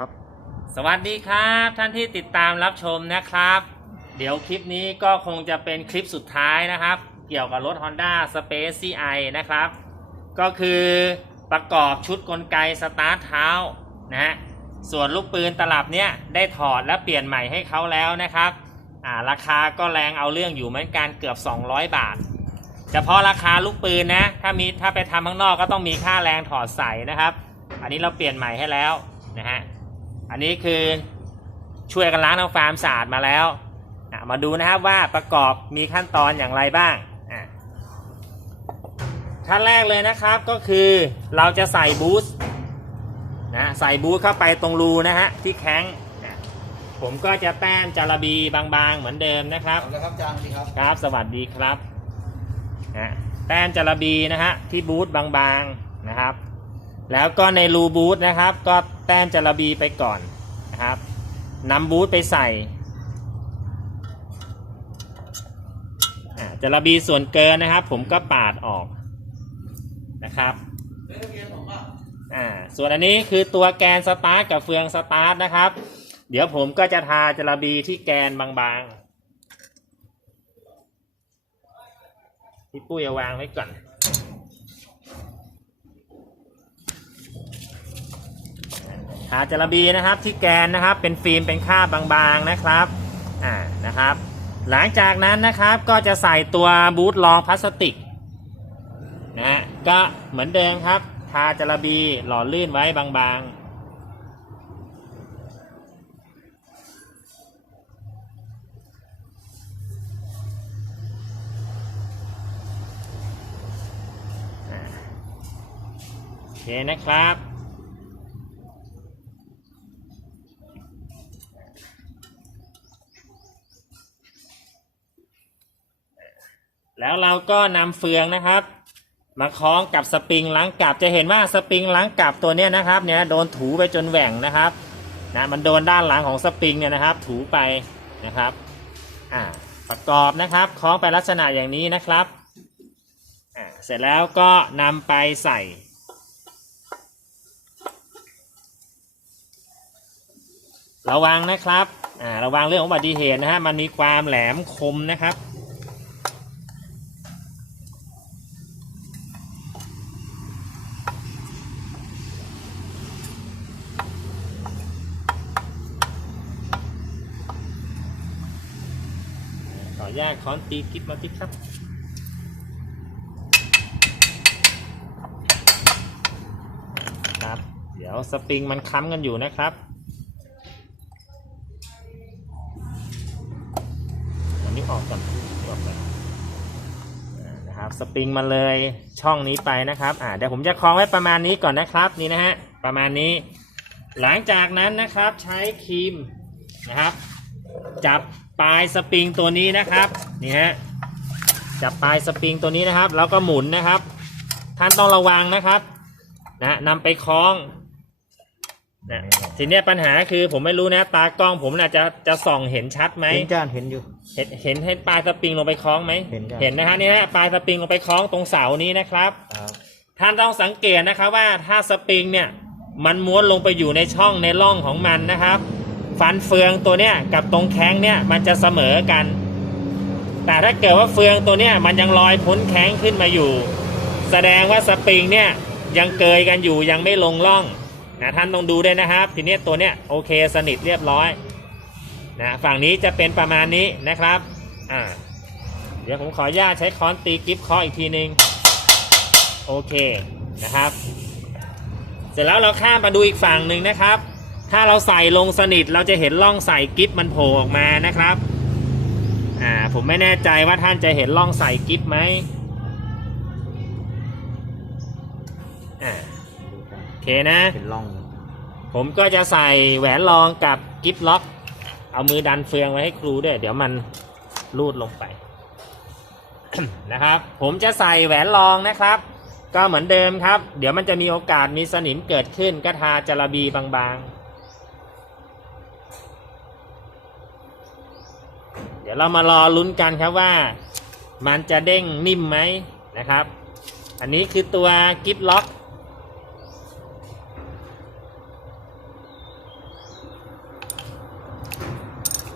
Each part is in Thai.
ครับ สวัสดีครับท่านที่ติดตามรับชมนะครับ เดี๋ยวคลิปนี้ก็คงจะเป็นคลิปสุดท้ายนะครับ เกี่ยวกับรถ Honda Space CI นะครับ ก็คือประกอบชุดกลไกสตาร์ทเท้านะฮะส่วนลูกปืนตลับเนี้ยได้ถอดและเปลี่ยนใหม่ให้เขาแล้วนะครับอ่าราคาก็แรงเอาเรื่องอยู่เหมือนกันเกือบ 200 บาทเฉพาะราคาลูกปืนนะถ้ามีถ้าไปทำข้างนอกก็ต้องมีค่าแรงถอดใส่นะครับ อันนี้เราเปลี่ยนใหม่ให้แล้วนะฮะ อันนี้คือช่วยกันล้างทำฟาร์มสะอาดมาแล้วอะมาดูนะครับว่าประกอบมีขั้นตอนอย่างไรบ้างอะขั้นแรกเลยนะครับก็คือเราจะใส่บูสต์นะใส่บูสต์เข้าไปตรงรูนะฮะที่แข้งอะผมก็จะแต้มจาระบีบางๆเหมือนเดิมนะครับเอาละครับจางดีครับครับสวัสดีครับนะแต้มจาระบีนะฮะที่บูธบางๆนะครับ แล้วก็ในรูบูธนะครับก็แต้มจาระบีไปก่อนนะครับนำบูธไปใส่จาระบีส่วนเกินนะครับ ผมก็ปาดออกนะครับอ่าส่วนอันนี้คือตัวแกนสตาร์ทกับเฟืองสตาร์ทนะครับ เดี๋ยวผมก็จะทาจาระบีที่แกนบางๆพี่ปุ้ยเอาวางไว้ก่อน หาจระบีนะครับที่แกนนะครับเป็นฟิล์มเป็นคราบางๆนะครับอ่านะครับ หลังจากนั้นนะครับก็จะใส่ตัวบูทรองพลาสติกนะฮะก็เหมือนเดิมครับทาจระบีหล่อลื่นไว้บางๆโอเคนะครับ แล้ว เราก็นำเฟืองนะครับ มาคล้องกับสปริงล้างกลับจะเห็นว่าสปริงล้างกลับตัวเนี้ยนะครับเนี่ยโดนถูไปจนแหว่งนะครับนะมันโดนด้านหลังของสปริงเนี่ยนะครับ ถูไปนะครับอ่าประกอบนะครับคล้องไปลักษณะอย่างนี้นะครับอ่าเสร็จแล้วก็นำไปใส่ระวังนะครับ อ่า ระวังเรื่องของอุบัติเหตุนะฮะ มันมีความแหลมคมนะครับ ขออนุญาตค้อนตีกิฟมาติดครับครับ เดี๋ยวสปริงมันค้ำกันอยู่นะครับอันนี้ออกก่อนออกก่อนนะครับ สปริงมาเลยช่องนี้ไปนะครับ อ่าเดี๋ยวผมจะคล้องไว้ประมาณนี้ก่อนนะครับ นี่นะฮะ ประมาณนี้ หลังจากนั้นนะครับใช้ครีมนะครับ จับ ปลายสปริงตัวนี้นะครับนี่ฮะจับปลายสปริงตัวนี้นะครับ แล้วก็หมุนนะครับ ท่านต้องระวังนะครับนะนำไปคล้องนะทีเนี้ยปัญหาคือผมไม่รู้นะตากล้องผมน่ะจะจะส่องเห็นชัดไหมเห็นจานเห็นอยู่ เห็นเห็นเห็นปลายสปริงลงไปคล้องไหมเห็นครับ เห็นนะฮะนี่ฮะปลายสปริงลงไปคล้องตรงเสานี้นะครับ ครับท่านต้องสังเกตนะครับว่าถ้าสปริงเนี่ยมันม้วนลงไปอยู่ในช่องในร่องของมันนะครับ ฟันเฟืองตัวเนี้ยกับตรงแข้งเนี่ยมันจะเสมอกัน แต่ถ้าเกิดว่าเฟืองตัวเนี้ยมันยังลอยพ้นแข้งขึ้นมาอยู่ แสดงว่าสปริงเนี่ยยังเกยกันอยู่ยังไม่ลงร่องนะท่านต้องดูด้วยนะครับ ทีนี้ตัวเนี้ยโอเคสนิทเรียบร้อยนะฝั่งนี้จะเป็นประมาณนี้นะครับอ่าเดี๋ยวผมขออนุญาตใช้ค้อนตีกิฟต์เคาะอีกทีนึงโอเคนะครับ เสร็จแล้วเราข้ามมาดูอีกฝั่งหนึ่งนะครับ ถ้าเราใส่ลงสนิทเราจะเห็นร่องใส่กิฟมันโผล่ออกมานะครับ อ่าผมไม่แน่ใจว่าท่านจะเห็นร่องใส่กิฟไหมอ่าโอเคนะเห็นร่อง ผมก็จะใส่แหวนรองกับกิฟล็อก เอามือดันเฟืองไว้ให้ครูด้วย เดี๋ยวมันรูดลงไปนะครับ ผมจะใส่แหวนรองนะครับ ก็เหมือนเดิมครับ เดี๋ยวมันจะมีโอกาสมีสนิมเกิดขึ้นก็ทาจาระบีบางๆ เดี๋ยวเรามารอลุ้นกันครับว่า มันจะเด้งนิ่มไหมนะครับ อันนี้คือตัวกิฟล็อก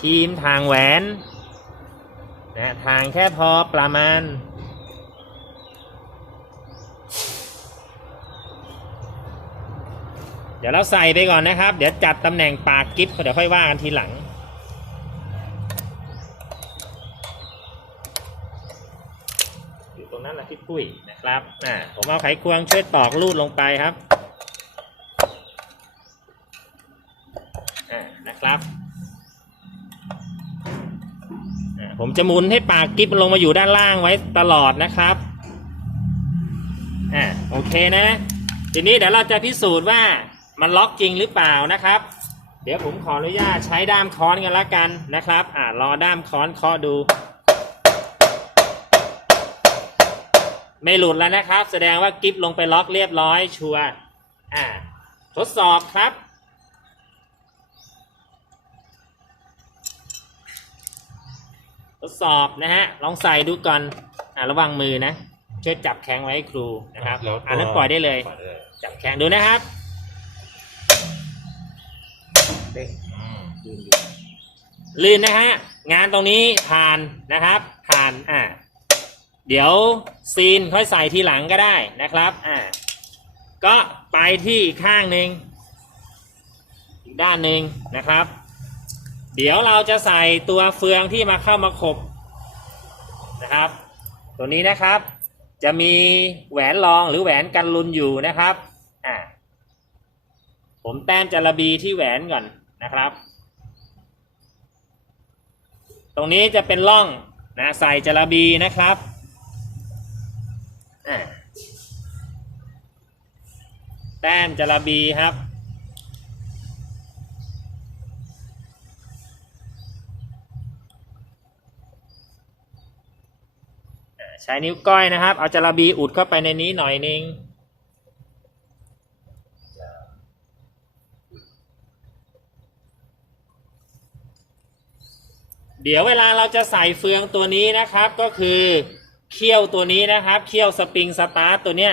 ทีมทางแหวนนะทางแค่พอประมาณ เดี๋ยวเราใส่ไปก่อนนะครับ เดี๋ยวจัดตำแหน่งปากกิฟเดี๋ยวค่อยว่ากันทีหลังี่ปุ้ยนะครับอ่าผมเอาไขควงช่วยตอกลูดลงไปครับอ่านะครับอ่าผมจะหมุนให้ปากกิ๊บลงมาอยู่ด้านล่างไว้ตลอดนะครับอ่าโอเคนะ ทีนี้เดี๋ยวเราจะพิสูจน์ว่ามันล็อกจริงหรือเปล่านะครับ เดี๋ยวผมขออนุญาตใช้ด้ามค้อนกันละกันนะครับ อ่ารอด้ามค้อนเคาะดู ไม่หลุดแล้วนะครับ แสดงว่ากิฟลงไปล็อกเรียบร้อยชัวร์อ่า ทดสอบครับ ทดสอบนะฮะ ลองใส่ดูก่อน อ่าระวังมือนะ ช่วยจับแข้งไว้ให้ครูนะครับแล้วอ่าแล้วปล่อยได้เลยปล่อยได้เลย จับแข้งดูนะครับ อืมลื่นนะฮะ งานตรงนี้ผ่านนะครับ ผ่านอ่าเดี๋ยว ซีนค่อยใส่ทีหลังก็ได้นะครับอ่าก็ไปที่อีกข้างหนึ่งอีกด้านหนึ่งนะครับ เดี๋ยวเราจะใส่ตัวเฟืองที่มาเข้ามาขบนะครับ ตัวนี้นะครับจะมีแหวนรองหรือแหวนกันลุนอยู่นะครับอ่าผมแต้มจระบีที่แหวนก่อนนะครับ ตรงนี้จะเป็นร่องนะใส่จระบีนะครับอ่า แต้มจระบีครับ ใช้นิ้วก้อยนะครับ เอาจระบีอุดเข้าไปในนี้หน่อยนึงเดี๋ยวเวลาเราจะใส่เฟืองตัวนี้นะครับก็คือ เขี้ยวตัวนี้นะครับ เขี้ยวสปริงสตาร์ตตัวเนี้ย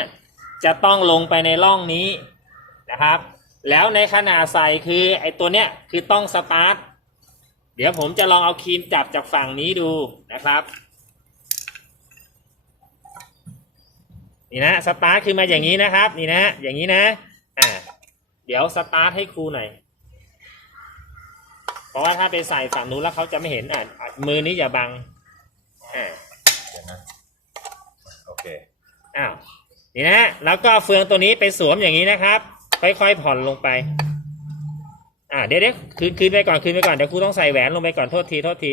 จะต้องลงไปในร่องนี้นะครับ แล้วในขณะใส่คือไอตัวเนี้ยคือต้องสตาร์ทเดี๋ยวผมจะลองเอาครีมจับจากฝั่งนี้ดูนะครับ นี่นะสตาร์ทคือมาอย่างนี้นะครับ นี่นะ อย่างนี้นะอ่าเดี๋ยวสตาร์ทให้ครูหน่อยเพราะว่าถ้าไปใส่ฝั่งนู้นแล้วเขาจะไม่เห็นอะอะมือนี้อย่าบังอ่า เดี๋ยวนะโอเค อ้าวนี่นะแล้วก็เฟืองตัวนี้ไปสวมอย่างนี้นะครับ ค่อยๆผ่อนลงไป อ่าเดี๋ยวเดี๋ยวคืนคืนไปก่อนคืนไปก่อนเดี๋ยวครูต้องใส่แหวนลงไปก่อนโทษทีโทษที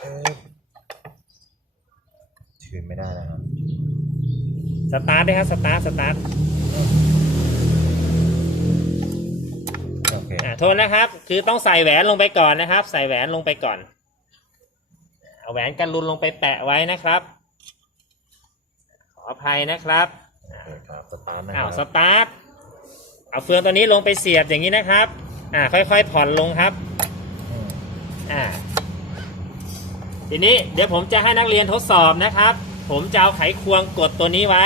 เอ๊ะคืนไม่ได้นะครับสตาร์ทด้วยครับสตาร์ทสตาร์ทโอเคอ่าโทษนะครับ คือต้องใส่แหวนลงไปก่อนนะครับ ใส่แหวนลงไปก่อนเอาแหวนกันรุนลงไปแปะไว้นะครับข ออภัยนะครับโอเคครับสตาร์ทนะคอ้าวสรับตาร์ทเอาเฟืองตัวนี้ลงไปเสียบอย่างนี้นะครับอ่าค่อยๆผ่อนลงครับอืมอ่าทีนี้เดี๋ยวผมจะให้นักเรียนทดสอบนะครับ ผมจะเอาไขควงกดตัวนี้ไว้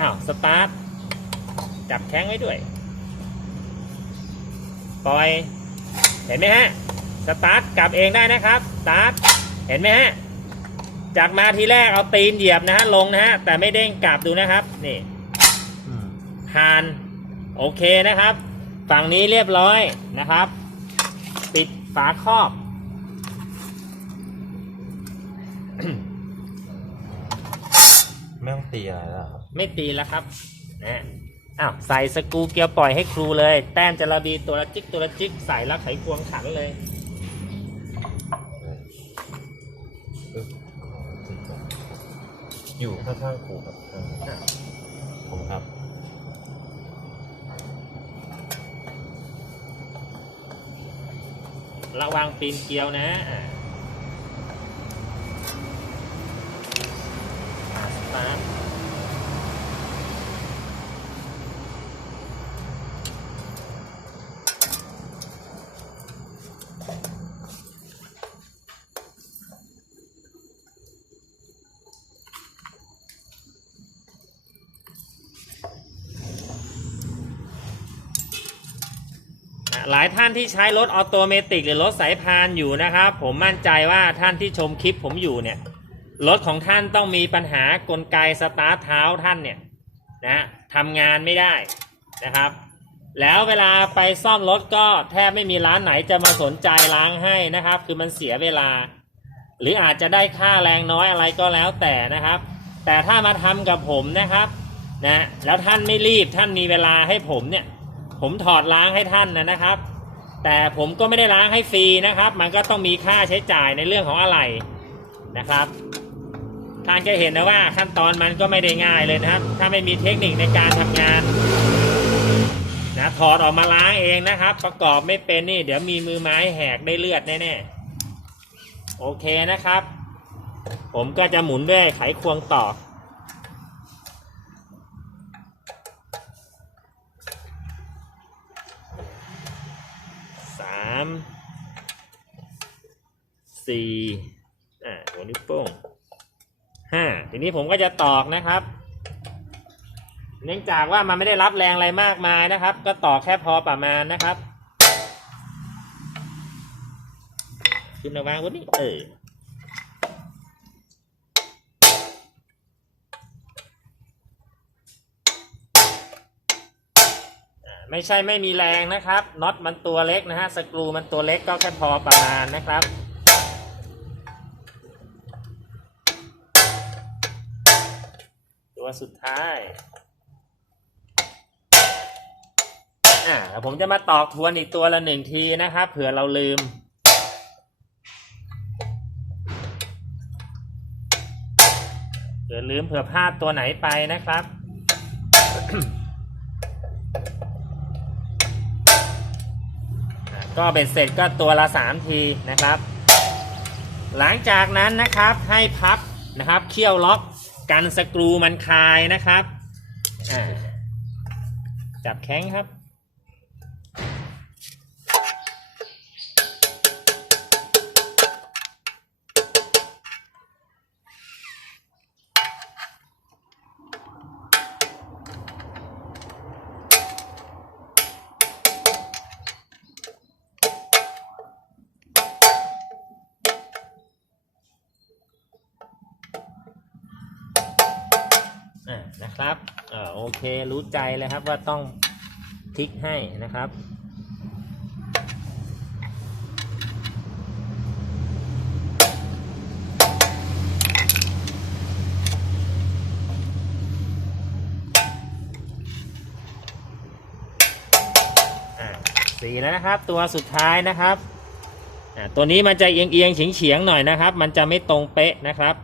อ้าวสตาร์ทจับแข้งไว้ด้วย ปล่อย เห็นไหมฮะ สตาร์ทกลับเองได้นะครับ สตาร์ทเห็นไหมฮะ จากมาทีแรกเอาตีนเหยียบนะฮะลงนะฮะแต่ไม่เด้งกลับดูนะครับนี่อืมผ่านโอเคนะครับ ฝั่งนี้เรียบร้อยนะครับ ปิดฝาครอบไม่ต้องตีอะไรแล้วครับไม่ตีแล้วครับนะอ้าวใส่สกรูเกียวปล่อยให้ครูเลย แต้มจระบีตัวละจิกตัวละจิกใส่แล้วไขควงขันเลย อยู่ข้างๆครูครับข้ผมครับ ระวังปีนเกลียวนะสตาร์ทอะ หลายท่านที่ใช้รถออโตเมติกหรือรถสายพานอยู่นะครับ ผมมั่นใจว่าท่านที่ชมคลิปผมอยู่เนี่ยรถของท่านต้องมีปัญหากลไกสตาร์ทเท้าท่านเนี่ยนะทำงานไม่ได้นะครับ แล้วเวลาไปซ่อมรถก็แทบไม่มีร้านไหนจะมาสนใจล้างให้นะครับ คือมันเสียเวลา หรืออาจจะได้ค่าแรงน้อยอะไรก็แล้วแต่นะครับ แต่ถ้ามาทำกับผมนะครับนะแล้วท่านไม่รีบท่านมีเวลาให้ผมเนี่ย ผมถอดล้างให้ท่านนะนะครับ แต่ผมก็ไม่ได้ล้างให้ฟรีนะครับ มันก็ต้องมีค่าใช้จ่ายในเรื่องของอะไรนะครับ ท่านก็เห็นนะว่าขั้นตอนมันก็ไม่ได้ง่ายเลยนะครับ ถ้าไม่มีเทคนิคในการทำงานนะถอดออกมาล้างเองนะครับ ประกอบไม่เป็นนี่ เดี๋ยวมีมือไม้แหกได้เลือดแน่ๆโอเคนะครับ ผมก็จะหมุนด้วยไขควงต่อามสี่อ่าหัวนิ้วโป้งห้าทีนี้ผมก็จะตอกนะครับ เนื่องจากว่ามันไม่ได้รับแรงอะไรมากมายนะครับ ก็ตอกแค่พอประมาณนะครับ ขึ้นมาวางบนนี้เออ ไม่ใช่ไม่มีแรงนะครับน็อตมันตัวเล็กนะฮะสกรูมันตัวเล็กก็แค่พอประมาณนะครับตัวสุดท้ายอ่าผมจะมาตอกทวนอีกตัวละหนึ่งทีนะครับเผื่อเราลืมเผื่อลืมเผื่อพลาดตัวไหนไปนะครับ ก็เบ็ดเสร็จก็ตัวละสามทีนะครับ หลังจากนั้นนะครับให้พับนะครับเคี่ยวล็อกกันสกรูมันคลายนะครับจับแข็งครับ นะครับอ่าโอเครู้ใจเลยครับว่าต้องพลิกให้นะครับอ่าสี่แล้วนะครับตัวสุดท้ายนะครับอ่าตัวนี้มันจะเอียงเอียงเฉียงเฉียงหน่อยนะครับ มันจะไม่ตรงเป๊ะนะครับ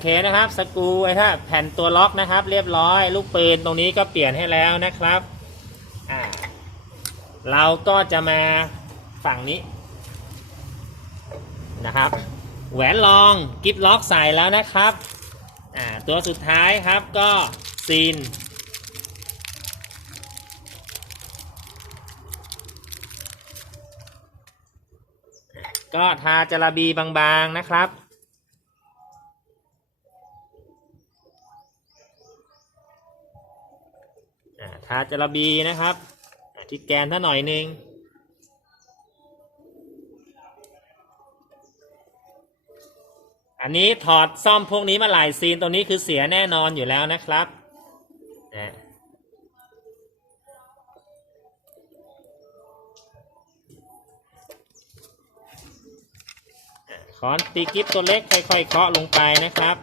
เคนะครับ สกูไอ้ถ้าแผ่นตัวล็อกนะครับ เรียบร้อย ลูกปืนตรงนี้ก็เปลี่ยนให้แล้วนะครับอ่าเราก็จะมาฝั่งนี้นะครับ แหวนรองกิฟล็อกใส่แล้วนะครับอ่าตัวสุดท้ายครับก็ซีนก็ทาจระบีบางๆนะครับ ทาจระบีนะครับที่แกนถ้าหน่อยนึงอันนี้ถอดซ่อมพวกนี้มาหลายซีนตัวนี้คือเสียแน่นอนอยู่แล้วนะครับนะอ่าค้อนตีกิฟตัวเล็กค่อยๆเคาะลงไปนะครับ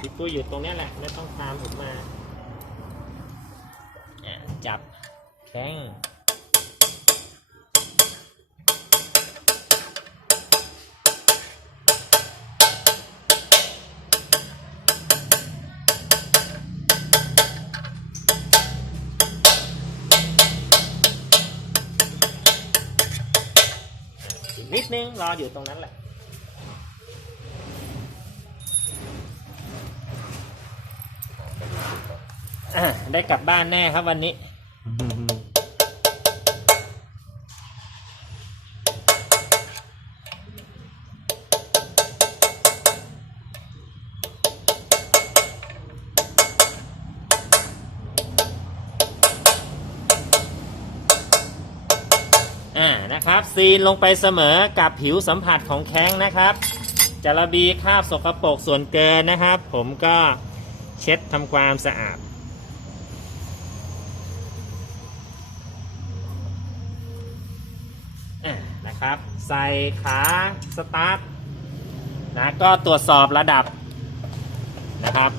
พี่ปุ้ยอยู่ตรงนี้แหละ ไม่ต้องตามผมมา จับแข้งนิดนึงรออยู่ตรงนั้นแหละ อได้กลับบ้านแน่ครับวันนี้ อ่านะครับ ซีนลงไปเสมอกับผิวสัมผัสของแข้งนะครับ จะระบีคราบสกรปรกส่วนเกินนะครับ ผมก็เช็ดทำความสะอาด ใส่ขาสตาร์ทนะก็ตรวจสอบระดับนะครับ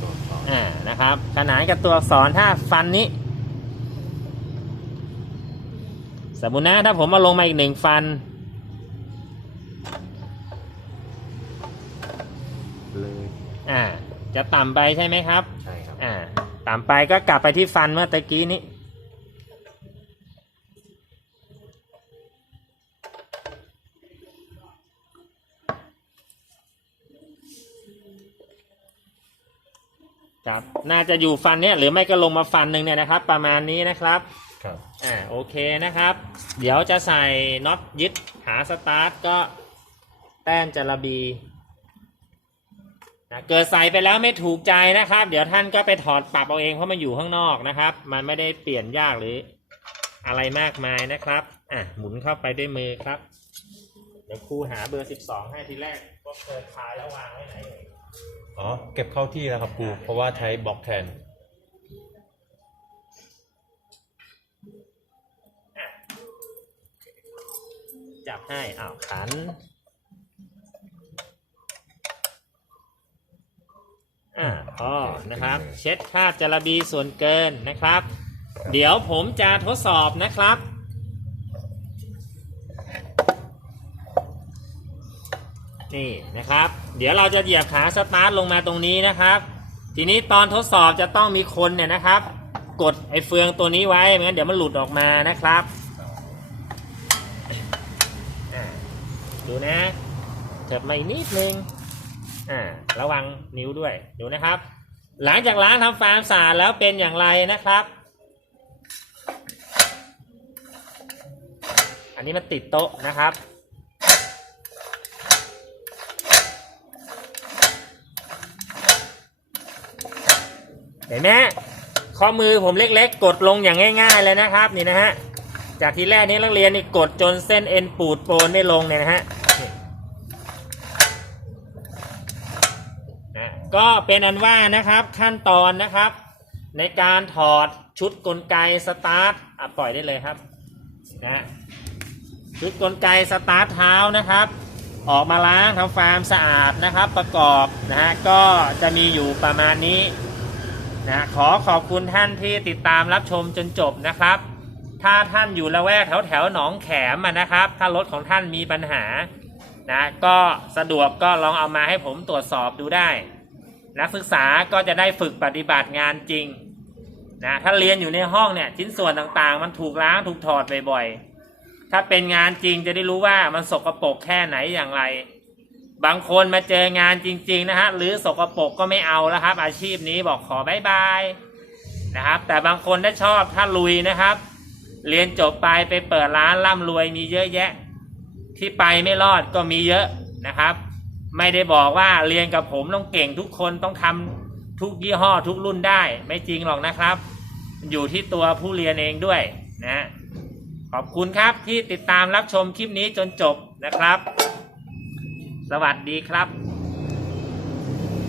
ตัวต่ออ่านะครับ ขนานกับตัวอักษรถ้าฟันนี้ สมมุตินะถ้าผมมาลงมาอีกหนึ่งฟันเลยอ่าจะต่ำไปใช่ไหมครับ ใช่ครับอ่าต่ำไปก็กลับไปที่ฟันเมื่อตะกี้นี้ ครับ น่าจะอยู่ฟันเนี้ยหรือไม่ก็ลงมาฟันหนึ่งเนี่ยนะครับ ประมาณนี้นะครับครับอ่าโอเคนะครับ เดี๋ยวจะใส่น็อตยึดหาสตาร์ทก็แต้มจระบีนะเกิดใส่ไปแล้วไม่ถูกใจนะครับ เดี๋ยวท่านก็ไปถอดปรับเอาเองเพราะมันอยู่ข้างนอกนะครับ มันไม่ได้เปลี่ยนยากหรืออะไรมากมายนะครับอะหมุนเข้าไปด้วยมือครับ เดี๋ยวครูหาเบอร์12ให้ทีแรกก็เปิดคายแล้ววางไว้ไหนเอ่ยอ๋อ เก็บเข้าที่แล้วครับครู เพราะว่าใช้บล็อกแทน จับให้อ้าวขันอ่าพอนะครับ เช็ดคราบจระบีส่วนเกินนะครับ เดี๋ยวผมจะทดสอบนะครับ นี่นะครับ เดี๋ยวเราจะเหยียบขาสตาร์ทลงมาตรงนี้นะครับ ทีนี้ตอนทดสอบจะต้องมีคนเนี่ยนะครับ กดไอ้เฟืองตัวนี้ไว้ไม่งั้นเดี๋ยวมันหลุดออกมานะครับดูนะเถิบมาอีกนิดนึงอ่าระวังนิ้วด้วยดูนะครับ หลังจากล้างทำความสะอาดแล้วเป็นอย่างไรนะครับ อันนี้มันติดโต๊ะนะครับ เห็นไหมข้อมือผมเล็กๆ กดลงอย่างง่ายๆเลยนะครับนี่นะฮะจากทีแรกนี้นักเรียนนี่กดจนเส้นเอ็นปูดโปนได้ลงเนี่ยนะฮะก็เป็นอันว่านะครับขั้นตอนนะครับ ในการถอดชุดกลไกสตาร์ทอะปล่อยได้เลยครับนะชุดกลไกสตาร์ทเท้านะครับ ออกมาล้างทำความสะอาดนะครับ ประกอบนะฮะก็จะมีอยู่ประมาณนี้ นะขอขอบคุณท่านที่ติดตามรับชมจนจบนะครับ ถ้าท่านอยู่ละแวกแถวแถวหนองแขมนะครับ ถ้ารถของท่านมีปัญหานะก็สะดวกก็ลองเอามาให้ผมตรวจสอบดูได้ นักศึกษาก็จะได้ฝึกปฏิบัติงานจริงนะถ้าเรียนอยู่ในห้องเนี่ยชิ้นส่วนต่างๆ มันถูกล้างถูกถอดบ่อยๆถ้าเป็นงานจริงจะได้รู้ว่ามันสกปรกแค่ไหนอย่างไร บางคนมาเจองานจริง ๆ นะฮะหรือสกปรกก็ไม่เอาแล้วครับ อาชีพนี้บอกขอบายบายนะครับ แต่บางคนถ้าชอบถ้าลุยนะครับ เรียนจบไปไปเปิดร้านร่ำรวยมีเยอะแยะ ที่ไปไม่รอดก็มีเยอะนะครับ ไม่ได้บอกว่าเรียนกับผมต้องเก่งทุกคนต้องทำทุกยี่ห้อทุกรุ่นได้ ไม่จริงหรอกนะครับ อยู่ที่ตัวผู้เรียนเองด้วยนะขอบคุณครับที่ติดตามรับชมคลิปนี้จนจบนะครับ สวัสดีครับ